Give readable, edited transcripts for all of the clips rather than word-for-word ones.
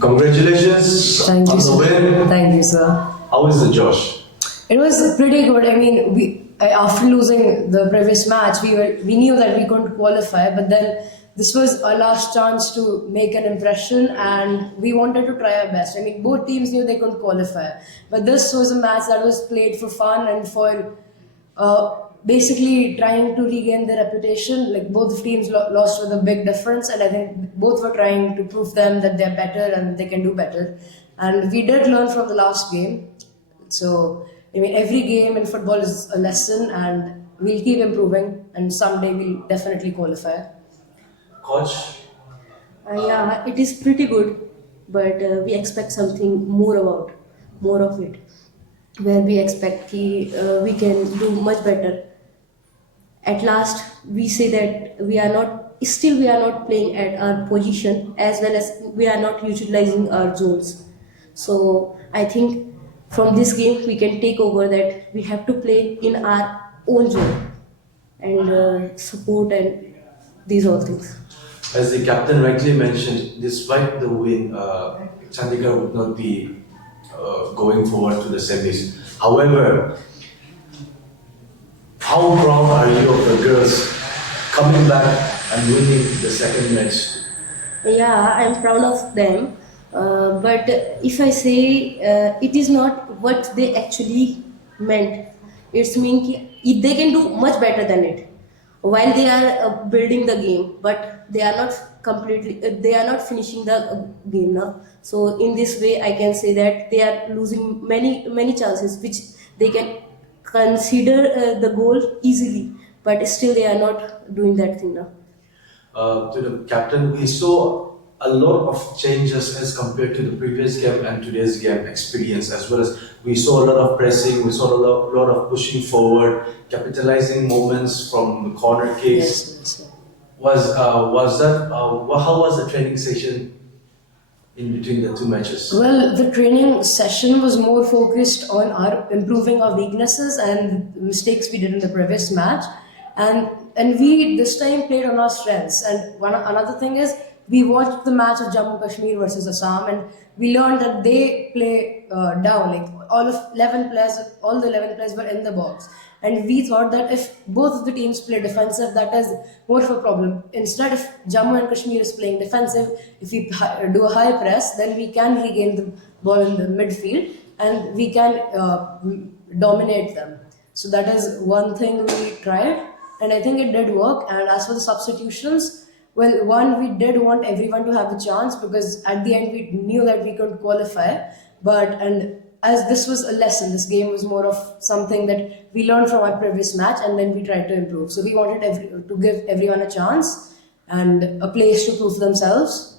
Congratulations Thank on you, the sir. win. Thank you, sir. How is the Josh? It was pretty good. I mean, after losing the previous match, we knew that we couldn't qualify, but then this was our last chance to make an impression, and we wanted to try our best. I mean, both teams knew they couldn't qualify, but this was a match that was played for fun and for basically trying to regain their reputation. Like both teams lost with a big difference, and I think both were trying to prove them that they're better and they can do better. And we did learn from the last game. So I mean, every game in football is a lesson, and we'll keep improving. And someday we'll definitely qualify. Coach? Yeah, it is pretty good, but we expect something more of it, where we expect we can do much better. At last, we say that we are not playing at our position, as well as we are not utilizing our zones. So I think from this game we can take over that we have to play in our own zone and support and these all things. As the captain rightly mentioned, despite the win, Chandigarh would not be going forward to the semis. However, how proud are you of the girls coming back and winning the second match? Yeah, I'm proud of them. But if I say it is not what they actually meant, it's mean they can do much better than it while they are building the game, but they are not they are not finishing the game now. So in this way, I can say that they are losing many chances which they can consider the goal easily, but still they are not doing that thing now. To the captain, we saw a lot of changes as compared to the previous game and today's game experience, as well as we saw a lot of pressing, we saw a lot of pushing forward, capitalizing moments from the corner kicks. Yes. Was that how was the training session in between the two matches? Well, the training session was more focused on our improving our weaknesses and mistakes we did in the previous match, and we this time played on our strengths. And another thing is we watched the match of Jammu and Kashmir versus Assam, and we learned that they play down. Like all the 11 players were in the box, and we thought that if both of the teams play defensive, that is more of a problem. Instead, if Jammu and Kashmir is playing defensive, if we do a high press, then we can regain the ball in the midfield and we can dominate them. So that is one thing we tried, and I think it did work. And as for the substitutions, well, one, we did want everyone to have a chance because at the end we knew that we couldn't qualify. And as this was a lesson, this game was more of something that we learned from our previous match, and then we tried to improve. So we wanted to give everyone a chance and a place to prove themselves.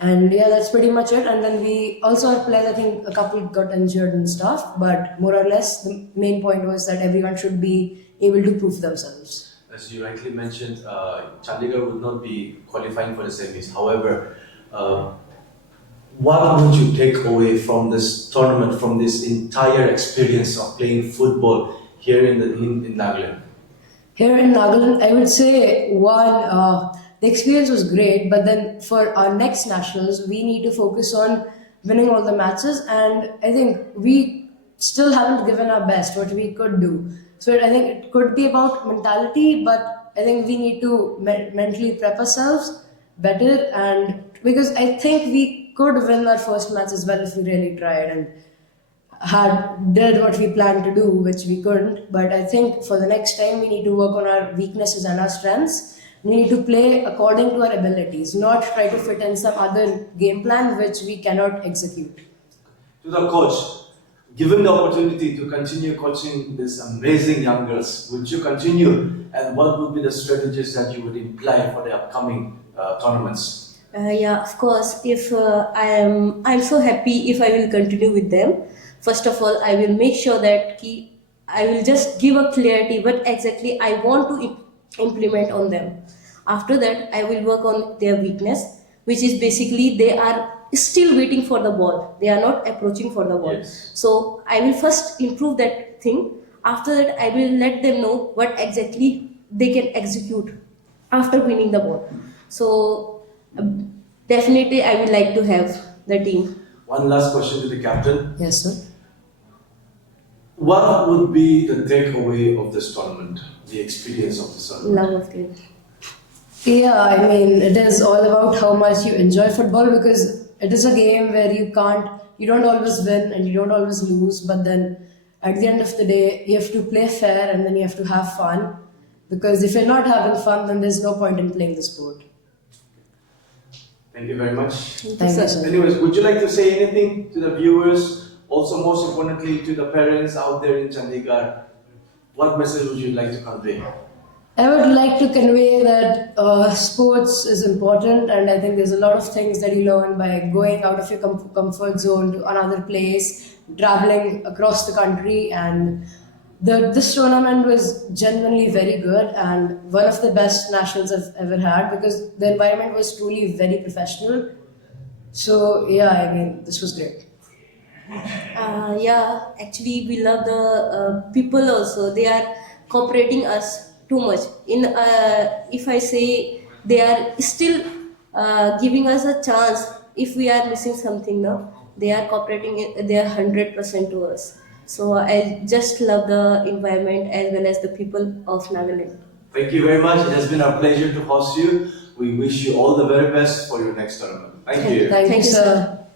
And yeah, that's pretty much it. And then we also our players, I think a couple got injured and stuff, but more or less the main point was that everyone should be able to prove themselves. As you rightly mentioned, Chandigarh would not be qualifying for the semis. However, what would you take away from this tournament, from this entire experience of playing football here in Nagaland? Here in Nagaland, I would say the experience was great, but then for our next nationals, we need to focus on winning all the matches, and I think we still haven't given our best, what we could do. So I think it could be about mentality, but I think we need to mentally prep ourselves better, and because I think we could win our first match as well if we really tried and did what we planned to do, which we couldn't. But I think for the next time, we need to work on our weaknesses and our strengths. We need to play according to our abilities, not try to fit in some other game plan which we cannot execute. To the coach, given the opportunity to continue coaching these amazing young girls, would you continue? And what would be the strategies that you would imply for the upcoming tournaments? Yeah, of course. If I'm so happy if I will continue with them. First of all, I will make sure that I will just give a clarity what exactly I want to implement on them. After that, I will work on their weakness, which is basically they are still waiting for the ball. They are not approaching for the ball. Yes. So I will first improve that thing. After that, I will let them know what exactly they can execute after winning the ball. So definitely, I would like to have the team. One last question to the captain. Yes, sir. What would be the takeaway of this tournament? The experience of this tournament? Love of game. Yeah, I mean, it is all about how much you enjoy football because it is a game where you don't always win and you don't always lose, but then at the end of the day, you have to play fair and then you have to have fun because if you're not having fun, then there's no point in playing the sport. Thank you very much. Thank you, sir. Anyways, would you like to say anything to the viewers? Also, most importantly, to the parents out there in Chandigarh, what message would you like to convey? I would like to convey that sports is important, and I think there's a lot of things that you learn by going out of your comfort zone to another place, traveling across the country. And this tournament was genuinely very good and one of the best nationals I've ever had because the environment was truly very professional. So, yeah, I mean, this was great. Yeah, actually, we love the people also. They are cooperating us too much. If I say they are still giving us a chance if we are missing something, no, they are cooperating. They are 100% to us. So I just love the environment as well as the people of Nagaland. Thank you very much. It has been our pleasure to host you. We wish you all the very best for your next tournament. Thank you. Thank you, Thank you, sir. sir.